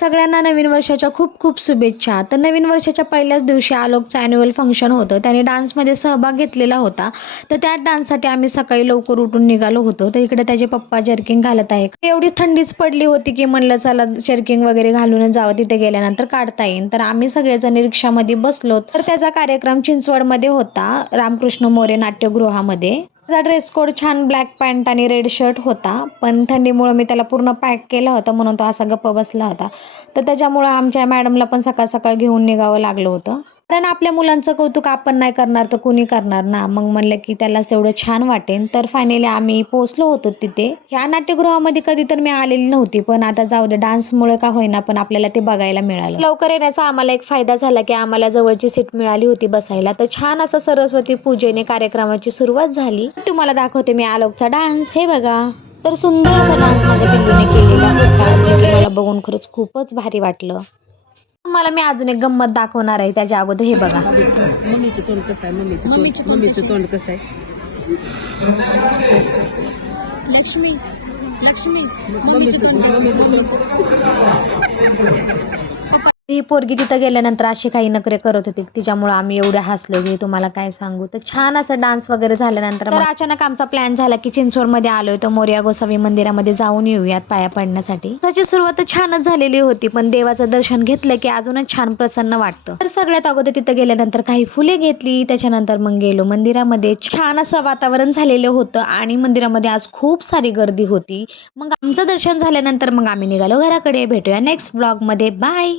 सगळ्यांना नवीन वर्षाच्या खूप खूप शुभेच्छा. तर नवीन वर्षाच्या पहिल्याच दिवशी आलोकचं ॲन्युअल फंक्शन होतं. त्याने डान्समध्ये सहभाग घेतलेला होता. तर त्या डान्ससाठी आम्ही सकाळी लवकर उठून निघालो होतो. तर इकडे त्याचे पप्पा जर्किंग घालत आहे. एवढी थंडीच पडली होती की म्हणलं चला जर्किंग वगैरे घालूनच जावं, तिथे गेल्यानंतर काढता येईल. तर आम्ही सगळेजण रिक्षामध्ये बसलो. तर त्याचा कार्यक्रम चिंचवडमध्ये होता, रामकृष्ण मोरे नाट्यगृहामध्ये. त्याचा ड्रेस कोड छान ब्लॅक पॅन्ट आणि रेड शर्ट होता, पण थंडीमुळे मी त्याला पूर्ण पॅक केलं होतं म्हणून तो असा गप्प बसला होता. तर त्याच्यामुळं आमच्या मॅडमला पण सकाळ सकाळ घेऊन निघावं लागलं होतं. कारण आपल्या मुलांचं कौतुक आपण नाही करणार तर कुणी करणार ना. मग म्हणलं की त्यालाच तेवढं छान वाटेल. तर फायनली आम्ही पोहोचलो होतो तिथे. ह्या नाट्यगृहामध्ये कधी तर मी आलेली नव्हती, पण आता जाऊ दे, डान्समुळे का होईना पण आपल्याला ते बघायला मिळालं. लवकर येण्याचा आम्हाला एक फायदा झाला की आम्हाला जवळची सीट मिळाली होती बसायला. तर छान असं सरस्वती पूजेने कार्यक्रमाची सुरुवात झाली. तुम्हाला दाखवते मी आलोकचा डान्स. हे बघा. तर सुंदर असा डान्स माझ्या पिल्लूने केलेला होता, जे की मला बघून खरंच खूपच भारी वाटलं. मला मी अजून एक गंमत दाखवणार आहे त्याच्या अगोदर. हे बघा. मम्मीचं तोंड कसं आहे? मम्मीचं तोंड कसं आहे? लक्ष्मी लक्ष्मी मम्मीचं ही पोरगी तिथं गेल्यानंतर अशी काही नखरे करत होती, तिच्यामुळे आम्ही एवढे हसलो की तुम्हाला काय सांगू. तर छान असं डान्स वगैरे झाल्यानंतर तर अचानक आमचा प्लॅन झाला की चिंचवडमध्ये आलोय तर मोरया गोसावी मंदिरामध्ये जाऊन येऊयात पाया पडण्यासाठी. त्याची सुरुवात छानच झालेली होती, पण देवाचं दर्शन घेतलं की अजूनच छान प्रसन्न वाटतं. तर सगळ्यात अगोदर तिथं गेल्यानंतर काही फुले घेतली, त्याच्यानंतर मग गेलो मंदिरामध्ये. छान असं वातावरण झालेलं होतं आणि मंदिरामध्ये आज खूप सारी गर्दी होती. मग आमचं दर्शन झाल्यानंतर मग आम्ही निघालो घराकडे. भेटूया नेक्स्ट ब्लॉग मध्ये. बाय.